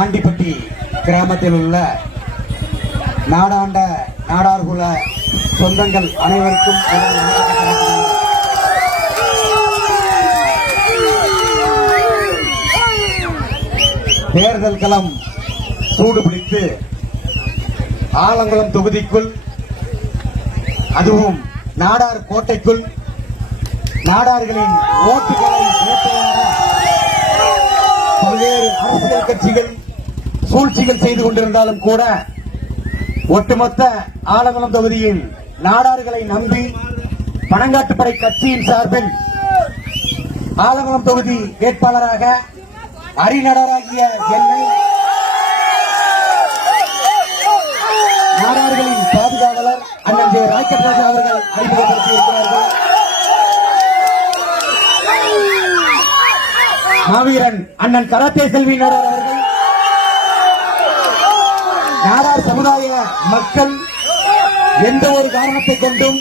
ஆண்டிப்பட்டி கிராமத்தில் உள்ள நாடாண்ட நாடார்குல சொந்தங்கள் அனைவருக்கும் தேர்தல் களம் சூடுபிடித்து ஆலங்குளம் தொகுதிக்குள், அதுவும் நாடார் கோட்டைக்குள் நாடார்களின் ஓட்டுகளை பல்வேறு அரசியல் கட்சிகள் சூழ்ச்சிகள் செய்து கொண்டிருந்தாலும் கூட ஒட்டுமொத்த ஆலங்குளம் தொகுதியில் நாடார்களை நம்பி பனங்காட்டுப்படை கட்சியின் சார்பில் ஆலங்குளம் தொகுதி வேட்பாளராக அரிநடராகிய என்னை நாடார்களின் பாதுகாவலர் அண்ணன் ஜே ராய்கட்ராஜா அவர்கள் அறிமுகப்படுத்தியிருக்கிறார்கள். மாவீரன் அண்ணன் கராத்தே செல்வி நாடார் அவர்கள் நாடார் சமுதாய மக்கள் எந்த ஒரு காரணத்தை கொண்டும்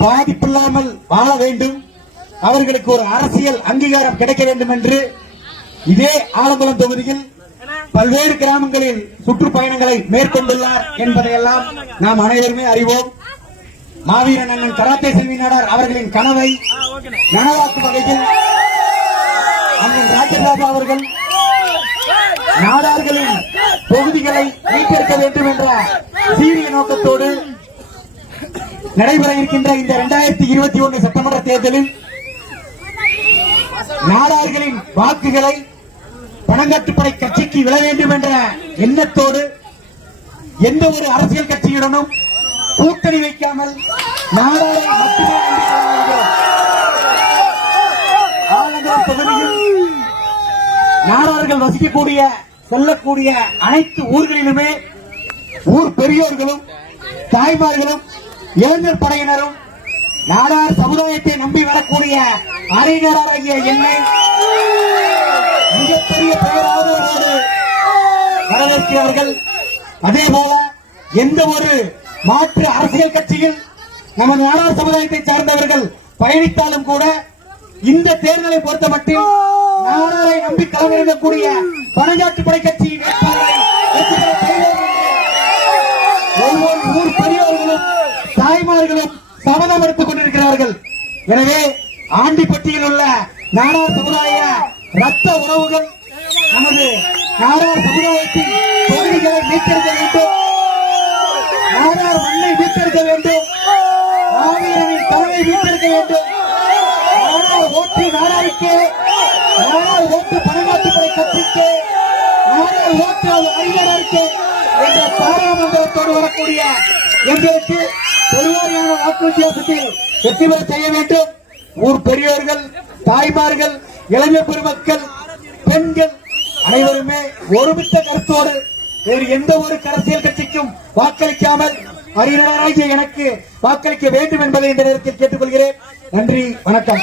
பாதிப்பில்லாமல் வாழ வேண்டும், அவர்களுக்கு ஒரு அரசியல் அங்கீகாரம் கிடைக்க வேண்டும் என்று இதே ஆலங்குளம் தொகுதியில் பல்வேறு கிராமங்களில் சுற்றுப்பயணங்களை மேற்கொண்டுள்ளார் என்பதையெல்லாம் நாம் அனைவருமே அறிவோம். மாவீரன் அண்ணன் கராத்தே செல்வி நாடார் அவர்களின் கனவை நனவாக்கும் வகையில் அண்ணன் ராஜராஜா அவர்கள் நாடார்களின் தொகுதிகளை மீட்டெடுக்க வேண்டும் என்ற சீரிய நோக்கத்தோடு நடைபெற இருக்கின்ற இந்த 2021 சட்டமன்ற தேர்தலில் நாடார்களின் வாக்குகளை பனங்காட்டுப்படை கட்சிக்கு விழ வேண்டும் என்ற எண்ணத்தோடு எந்த ஒரு அரசியல் கட்சியுடனும் கூட்டணி வைக்காமல் நாடாரை மட்டுமே ஆலங்குளம் தொகுதியில் நாடார்கள் வசிக்கக்கூடிய செல்லக்கூடிய அனைத்து ஊர்களிலுமே ஊர் பெரியோர்களும் தாய்மார்களும் இளைஞர் படையினரும் நாடார் சமுதாயத்தை நம்பி வரக்கூடிய அரைநராகிய என்னை மிகப்பெரிய பெயராக வரவேற்கிறார்கள். அதே போல எந்த ஒரு மாற்று அரசியல் கட்சியில் நமது நாடார் சமுதாயத்தை சார்ந்தவர்கள் பயணித்தாலும் கூட இந்த தேர்தலை பொறுத்த மட்டும் நாடாரை நம்பி களமிறங்கக்கூடிய பனங்காட்டுப்படை கட்சியின் ஒவ்வொரு ஊர் பெரியவர்களும் தாய்மார்களும் சபதம் எடுத்துக் கொண்டிருக்கிறார்கள். எனவே ஆண்டிப்பட்டியில் உள்ள நாடார் சமுதாய ரத்த உறவுகள் நமது நாடார் சமுதாயத்தின் தொகுதிகளை மீட்டெடுக்க வேண்டும், நாடார் மண்ணை மீட்டெடுக்க வேண்டும், மாவீரனின் தலையை மீட்டெடுக்க வேண்டும். நாடார் ஓட்டு நாடாருக்கு, நாடார் ஓட்டு பனங்காட்டுப்படை கட்சிக்கு, நாடார் ஓட்டு அறிஞருக்கு என்ற பாராமன்றத்தோடு வரக்கூடிய எங்களுக்கு பெருவாரியான வாக்கு வித்தியாசத்தில் வெற்றி பெற செய்ய வேண்டும். ஊர் பெரியோர்கள், தாய்மார்கள், இளைஞர் பெருமக்கள், பெண்கள் அனைவருமே ஒருமித்த கருத்தோடு வேறு எந்த ஒரு அரசியல் கட்சிக்கும் வாக்களிக்காமல் அரியராகிய எனக்கு வாக்களிக்க வேண்டும் என்பதை இந்த நேரத்தில் கேட்டுக்கொள்கிறேன். நன்றி, வணக்கம்.